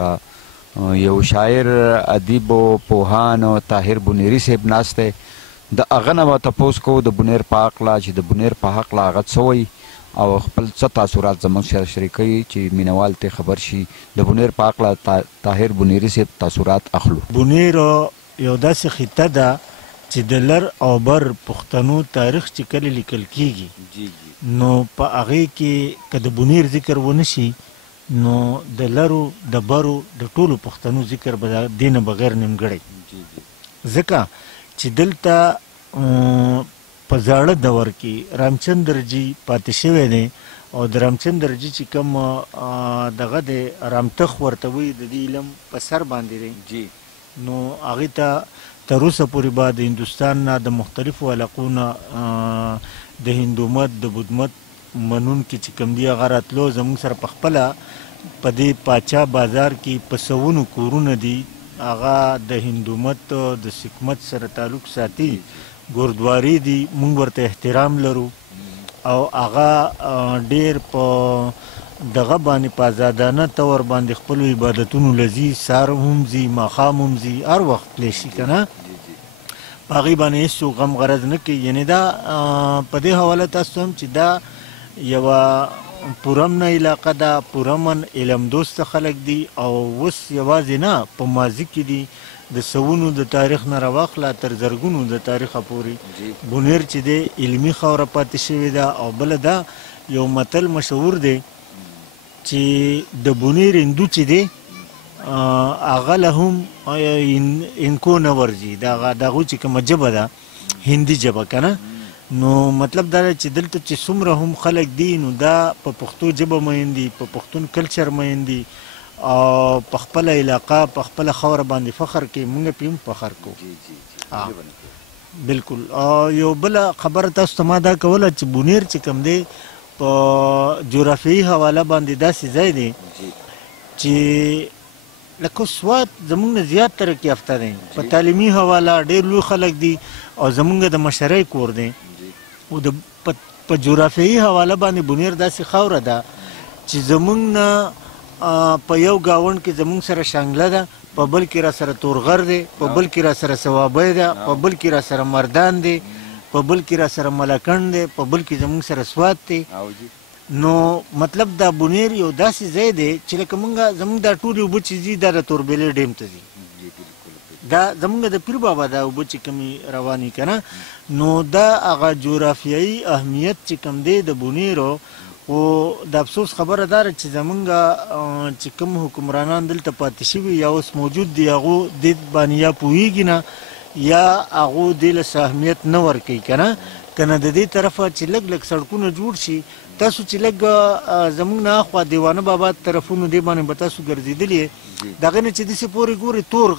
سره یو شاعر ادیب او پوهان طاهر بنیری صاحب ناست دی. د هغه نه به تپوس کوو د بونیر په هکله چې د بونیر په هکله هغه څه وایي او خپل څه تاثرات زموږ سره شریکوي چې مینوال ترې خبر شي. د بونیر په هکله طاهر بنیری صاحب تاثرات اخلو. بونیر یو داسې خطه ده چې د لر او بر پښتنو تاریخ چې کله لیکل کیږي نو په هغې کې که د بونیر ذکر ونه شي نو د لرو د برو د ټولو پښتنو ذکر به د دې نه بغیر نیمګړی، ځکه چې دلته په زاړه دور کې رامچندرجي پاتې شوی دی او د رامچندرجي چې کوم دغه دی رامتخ ورته وایي د دې علم په سر باندې دی نو هغې ته تر اوسه پورې به د هندوستان نه د مختلفو علاقو نه د هندومت د بودمت منونکي چې کوم دي هغه راتلو زموږ سره په خپله په دې پاچا بازار کې په سوونو کورونه دي هغه د هندومت د سکمت سره تعلق ساتي، ګردواري دي، موږ ورته احترام لرو او هغه ډېر په دغه باندې په ازادانه طور باندې خپلو عبادتونو لځي، سهار هم ځي، ماښام هم ځي، هر وخت تللی شي که نه، په هغې باندې هېڅوک غم غرض نه کوي. یعنې دا په دې حواله تاسو هم چې دا یوه پورمنه علاقه ده، پورمن علم دوسته خلک دي او اوس یوازې نه په ماضي کې دي د سوونو د تاریخ نه راواخله تر زرګونو د تاریخه پورې بونیر چې دی علمي خاوره پاتې شوې ده. او بله دا یو متل مشهور دی چې د بونیر هندو چې دی هغه له هم انکو نه ورځي، د هغوی چې کومه ژبه ده هندي ژبه که نه، نو مطلب دا دی چې دلته چې څومره هم خلک دي نو دا په پښتو ژبه مین دي، په پښتون کلچر مین دي او په خپله علاقه په خپله خاوره باندې فخر کوي، موږ پرې هم فخر کوو. بلکل. یو بله خبره تاسو ته ما دا کوله چې بونیر چې کوم دی په جغرافیایي حواله باندې داسې ځای دی چې لکه سوات زموږ نه زیات ترقي یافته دی، په تعلیمي حواله ډېر لوی خلک دي او زموږ د مشرۍ کور دی. او په جغرافیایي حواله باندې بونیر داسې خاوره ده چې زموږ نه په یو ګاونډ کې زموږ سره شانګله ده، په بل کې را سره تورغر دی، په بل کې را سره سوابی ده، په بل کې را سره مردان دی، په بل کې را سره ملکنډ دی، په بل کې زموږ سره سوات دی. نو مطلب دا بونیر یو داسې ځای دی چې لکه زموږ دا ټولې اوبه چې ځي دا د توربیلې ډیم ته ځي، دا زموږ د پیر بابا دا اوبه چې کومې روانې که نه، نو دا هغه جغرافیایي اهمیت چې کوم دی د بونیرو. خو د افسوس خبره دا ده چې زموږ چې کوم حکمرانان دلته پاتې شوي یا اوس موجود دي هغو دې باندې یا پوهېږي نه یا هغو دې له څه اهمیت نه ورکوي که نه، که نه د دې طرفه چې لږ لږ سړکونه جوړ شي. تاسو چې لږ زموږ نه اخوا دیوانه بابا طرفونو دې باندې به تاسو ګرځېدلي د هغې نه چې داسې پورې ګورې تور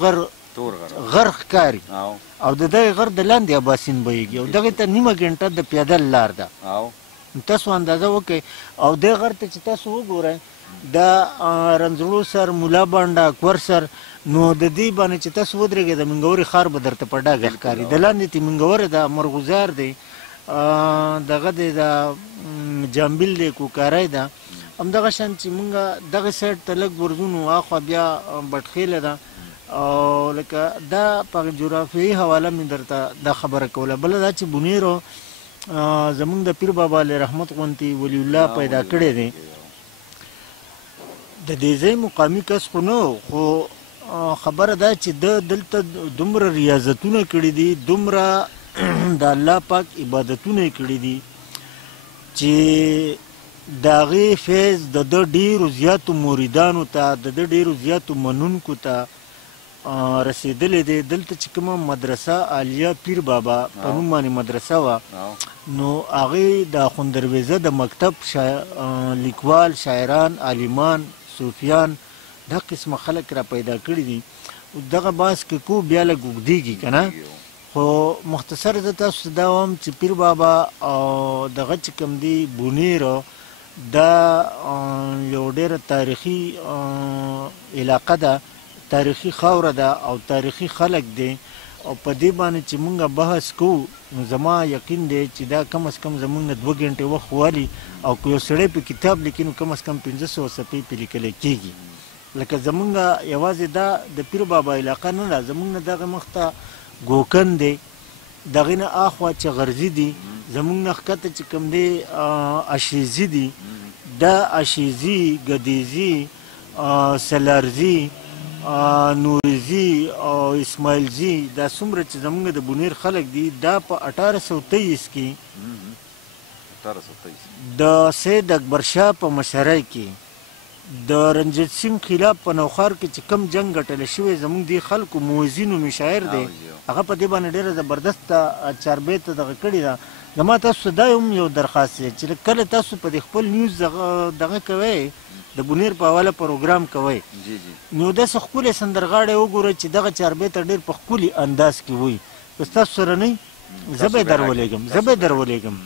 غر ښکاري او د دغې غر د لاندې اباسین بهیږي او دغې ته نیمه ګنټه د پیادل لار ده. تاسو اندازه وکئ او دې غر ته چې تاسو وګورئ دا رنځړو سر، مولا بانډه، اکبر سر، نو د دې باندې چې تاسو ودرېږئ د منګورې ښار به درته په ډاګه ښکاري، د لاندې ته منګوره ده، مرغوزار دی، دغه دی د جامبیل دی، کوکاری ده، همدغه شان چې مونږ دغه سایډ ته لږ ورځو نو هاخوا بیا بټخیله ده. او لکه دا په جغرافیایي حواله مې درته دا خبره کوله. بله دا چې بونیرو زموږ د پیر بابا علیه رحمت غوندې ولی الله پیدا کړی دی، د دې ځای مقامي کس خو نه خو خبره دا چې د دلته دومره ریاضتونه کړي دي، دومره د الله پاک عبادتونه یې کړي دي چې د هغې فیض د ده ډېرو زیاتو مریدانو ته د ده ډېرو زیاتو منونکو ته رسېدلی دی. دلته چې کومه مدرسه عالیه پیر بابا په نوم باندې مدرسه وه نو هغې د اخوندرویزه د مکتب لیکوال، شاعران، عالمان، صوفیان دا قسمه خلک را پیدا کړي دي. دغه بحث کې کو بیا لږ اوږدېږي که نه، خو مختصر زه تاسو ته دا وایم چې پیر بابا او دغه چې کوم دی بونیر دا یو ډېره تاریخي علاقه ده، تاریخي خاوره ده او تاریخي خلک دی او په دې باندې چې مونږ بحث کوو نو زما یقین دی چې دا کم از کم زمونږ نه 2 غنټې وخت والي او که یو سړی په کتاب لیکي نو کم از کم 500 صفحې پې لیکلی کېږي. لکه زمونږ یوازې دا د پیر بابا علاقه نه ده، زمونږ نه دغه مخته ګوکن دی، دغې نه اخوا چې غرزي دي، زمونږ نه ښکته چې کوم دی اشیزي دي، دا اشیزي، ګدیزي، سلارزي، نورزي او اسماعیلزي، دا څومره چې زمونږ د بونیر خلک دي، دا په 1823 کې د سید اکبر شاه په مشرۍ کې د رنجیت سنګ خلاف په نوخار کې چې کم جنگ ګټلی شوی، زمونږ دی خلکو موزین نومي شاعر دی، هغه په دې باندې ډېره زبردسته چاربیته دغه کړې ده. زما تاسو ته دا هم یو درخواست دی چې کله تاسو په دې خپل نیوز دغه کوئ، د بونیر په حواله پروګرام کوئ، نو داسې ښکلې سندرغاړی وګورئ چې دغه چاربیته ډېر په ښکلي انداز کې وایي. که ستاسو سره نه وي زه به یې درولېږم.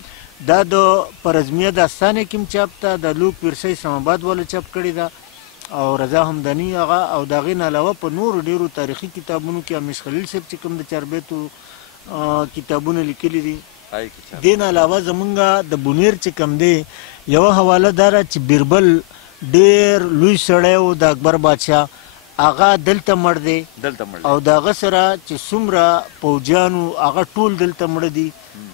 دا د پرزمیه داستانې کې هم چاپ ته، د لوک پیرسۍ اسلام آباد والو چاپ کړې ده، او رضا همداني هغه، او د هغې نه علاوه په نورو ډېرو تاریخي کتابونو کې امیش خلیل صاحب چې کوم د چاربیتو کتابونه لیکلي دي. دې نه علاوه زمونږ د بونیر چې کوم دی یوه حواله دا ده چې بیربل ډېر لوی سړی و د اکبر بادشاه، هغه دلته مړ دی، او د هغه سره چې څومره پوځیان وو هغه ټول دلته مړه دي.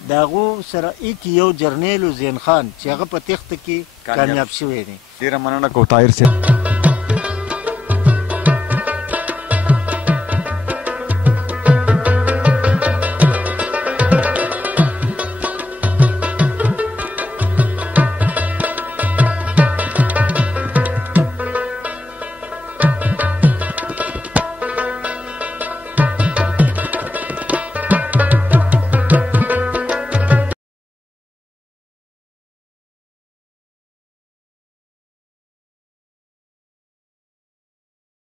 د هغو سره یو جرنیل و زین خان چې هغه په تېښته کې کامیاب شوی دی. ډېره مننه کوو طاهر صاحب.